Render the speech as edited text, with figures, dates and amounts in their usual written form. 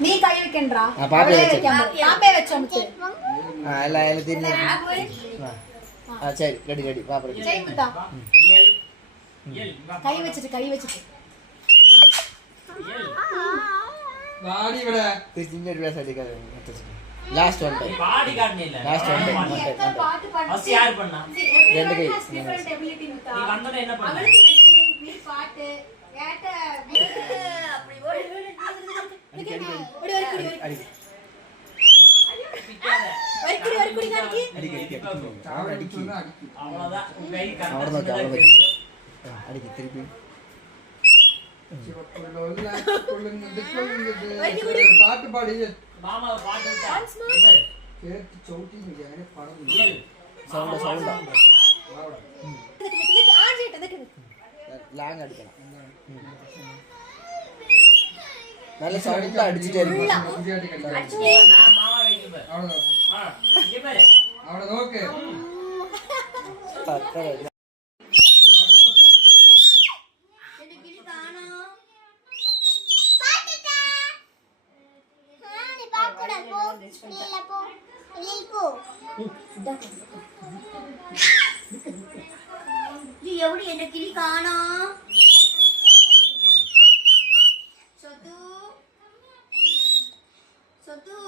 நீ கை வைக்கன்றா பாப்பே வெச்சோம்து எல்லாம் தின்னு சரி ரெடி ரெடி பாப்பா சரி முத்தா கை வச்சிட்டு வாடி விட சின்ன பேச அடிக்காத லாஸ்ட் ஒன் டைம் பாடி காட்னே இல்ல லாஸ்ட் ஒன் டைம் பாட்டு பாடு ஃபர்ஸ்ட் யார் பண்ணா ரெண்டு கை டிஃபரண்ட் எபிலிட்டி முத்தா நீ வந்தோட என்ன பண்ண அவளுக்கு விசிலிங் நீ பாட்டு கேட்ட அப்படி ஓடி அடி அடி வர்க்குடி காணிக்கு அடிக்கி அவ்வளவுதான் கை கண்ண அடிக்கி திருப்பி பாட்டு பாடி மாமா பாட்டு விட்டா கேட்டு சவுட்டி நீங்க படம் சவுண்ட் ஆஞ்சிட்டு அதுக்கு லாங் அடிக்கலாம் நல்ல சவுண்ட் அடிச்சிட்டே இருக்கு நான் மாமா வைக்க பாரு அவ்வளவுதான் இங்க பாரு அவ்வளவுதான் ஓகே எവിടെ என்ன கிளி காணா சொத்து சொத்து